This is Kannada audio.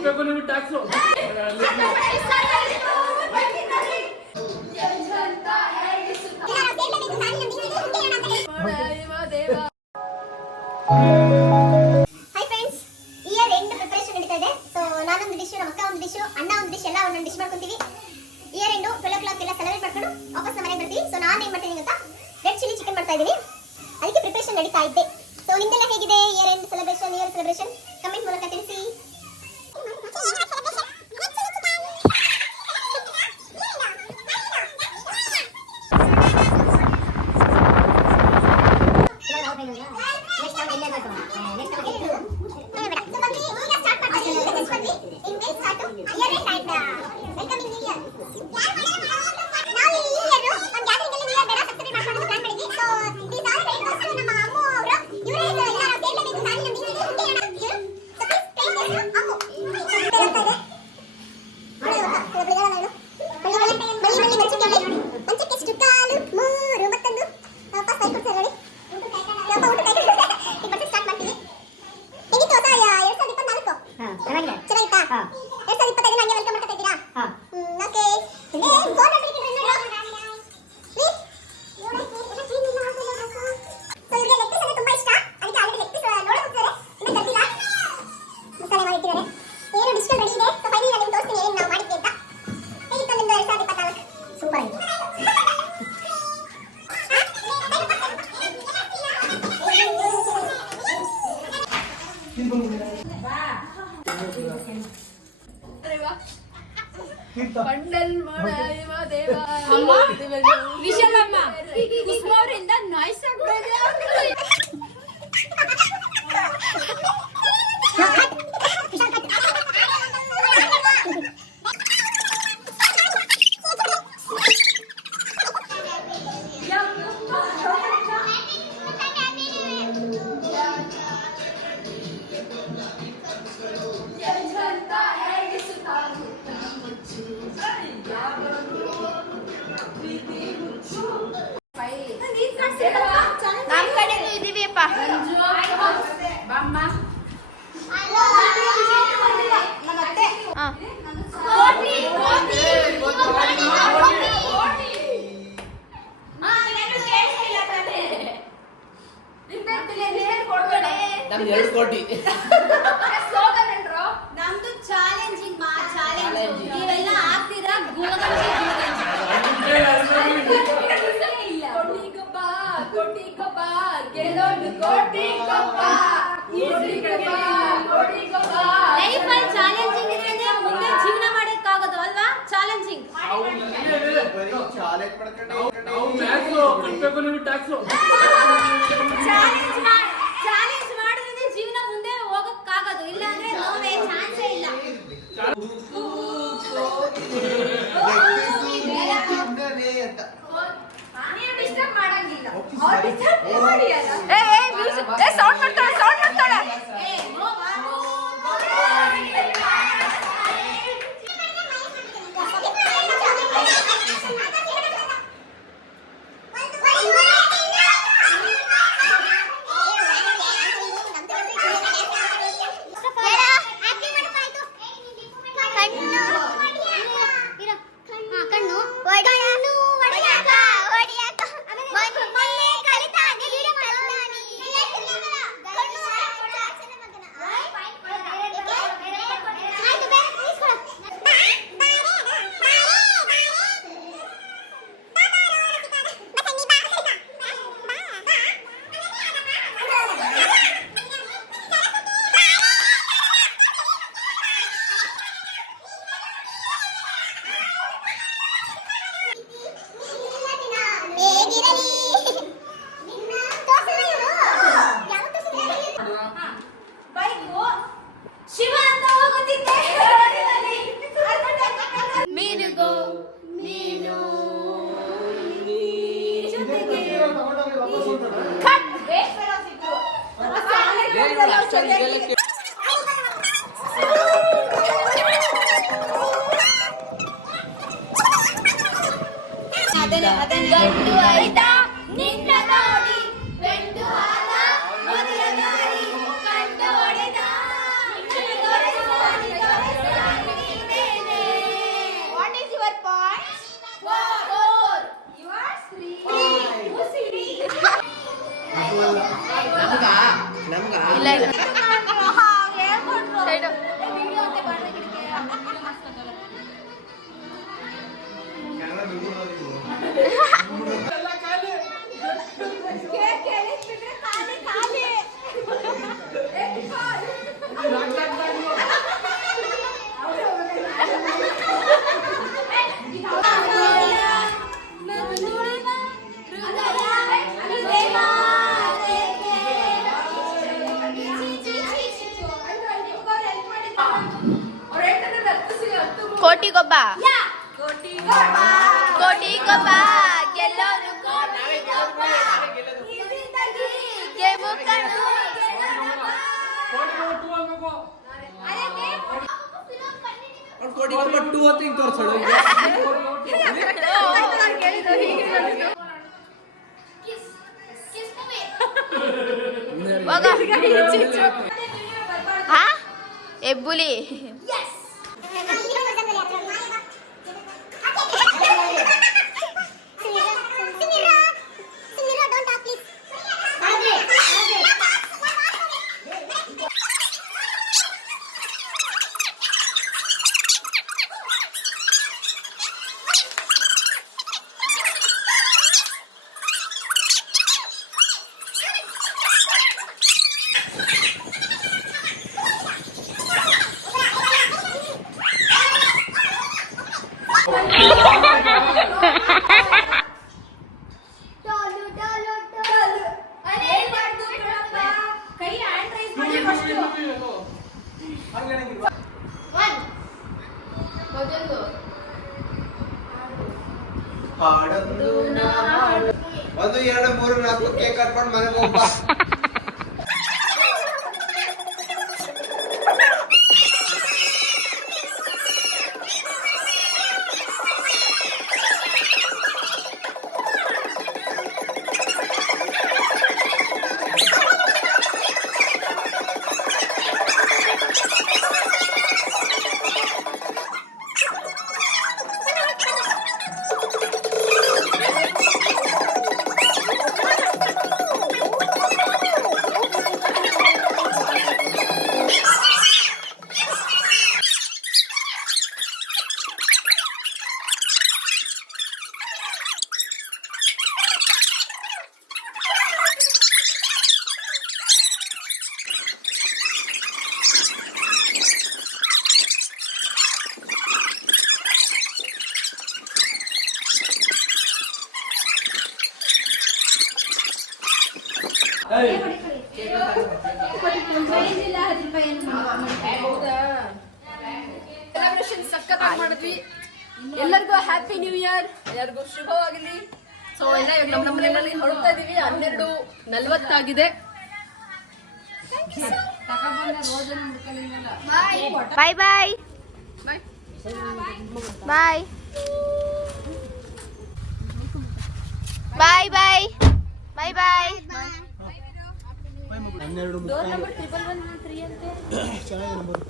ಕಟ್ಟಬೇಕು ನೀವು tax. Hi friends, year end preparation ನಡೀತಾ ಇದೆ. ಸೊ ನಾನೊಂದು ಡಿಶ್, ನಮ್ಮ ಅಕ್ಕ ಒಂದು ಡಿಶ್, ಅಣ್ಣ ಒಂದು ಡಿಶ್, ಎಲ್ಲ ಒಂದೊಂದು ಡಿಶ್ ಮಾಡ್ಕೊಂತೀವಿ. ಇಯರ್ ಎಂಡ್ 12 o'clock ಎಲ್ಲ ಸೆಲೆಬ್ರೇಟ್ ಮಾಡ್ಕೊಂಡು ವಾಪಸ್ ಮನೆಗೆ ಬರ್ತೀವಿ. ಸೊ ನಾನು ಏನು ಮಾಡ್ತೀನಿ ಗೊತ್ತಾ, ರೆಡ್ ಚಿಲ್ಲಿ ಚಿಕನ್ ಮಾಡ್ತಾ ಇದ್ದೀನಿ. ಅದಕ್ಕೆ ಪ್ರಿಪರೇಷನ್ ನಡೀತಾ ಇದ್ದೆ. ಸೊ ನಿಮ್ದೆಲ್ಲ ಹೇಗಿದೆ year end celebration, year celebration? Comment ಮೂಲಕ ತಿಳಿಸಿ. ವಿಶಾಲಮ್ಮ ಕುಸ್ಮೋರಿಂದ ನಾಯ್ಸ್ ಆಗ್ತದೆ. ನಮ್ಮ ಕಡೆಗೂ ಇದೀವಿಯಪ್ಪ. ನಮ್ದು 2 ಕೋಟಿ. ನಮ್ದು ಚಾಲೆಂಜಿಂಗ್ ಮಾ ಚಾಲೆಂಜ್. ನೀವೆಲ್ಲ ಆಗ್ತೀರಾ ಚಾಲೆಂಜಿಂಗ್ ಇದ್ರೆ ಮುಂದೆ ಜೀವನ ಮಾಡಕ್ಕಾಗೋದು ಅಲ್ವಾ? ಚಾಲೆಂಜಿಂಗ್ ಚಾಲೆಂಜ್ ಮಾಡಿದ್ರೆ ಜೀವನ ಮುಂದೆ ಹೋಗಕ್ಕಾಗೋದು, ಇಲ್ಲ ಅಂದ್ರೆ ನೋವೇ ಚಾನ್ಸೇ ಇಲ್ಲ. ಡಿಸ್ಟರ್ಬ್ ಮಾಡಂಗಿಲ್ಲ. ಗಂಡು ಆಯ್ತಾ ನಿನ್ನ ನೋಡಿ ಗಂಡು ಹಾಲ ಮೊದಲ ದಾರಿ ಕಂಡು ಹೊಡೆದ ಕೋಟಿಗೊಬ್ಬ ಯಾ ಕೋಟಿಗೊಬ್ಬ ಗೆಲ್ಲೋರು ಕೋಟಿಗೊಬ್ಬ ಗೆವು ಕಣು ಅವ್ರು ಕೋಟಿ ಕೊಟ್ಟು ಅಂತ ಹಿಂಗ್ ತೋರ್ಸೋಳು ಹಾ ಎಬ್ಬುಲಿ ಕೈ ಹ್ಯಾಂಡ್ ರೈಸ್ ಮಾಡಿ ಫಸ್ಟ್ ಒಂದು ಎರಡು ಮೂರು ನಾಲ್ಕು ಕೇಕ್ ಕಟ್ಕೊಂಡು ಮನೆಗೆ ಹೋಗ್ಬ ಸೆಲೆಬ್ರೇಷನ್ ಸಖತ್ತಾಗಿ ಮಾಡಿದ್ವಿ. ಎಲ್ಲರಿಗೂ ಹ್ಯಾಪಿ ನ್ಯೂ ಇಯರ್, ಎಲ್ಲರಿಗೂ ಶುಭವಾಗಲಿ. ಸೊ ಎಲ್ಲ ಇವಾಗ ನಮ್ಮ ಮನೆಯಲ್ಲಿ ಹೊರಡ್ತಾ ಇದೀವಿ. 12:40 ಆಗಿದೆ. ಬಾಯ್ ಬಾಯ್ ಬಾಯ್ ಬಾಯ್ ಬಾಯ್ ಬಾಯ್ ಬಾಯ್ ಡೋರ್ ನಂಬರ್ 1113 ಅಂತೆ.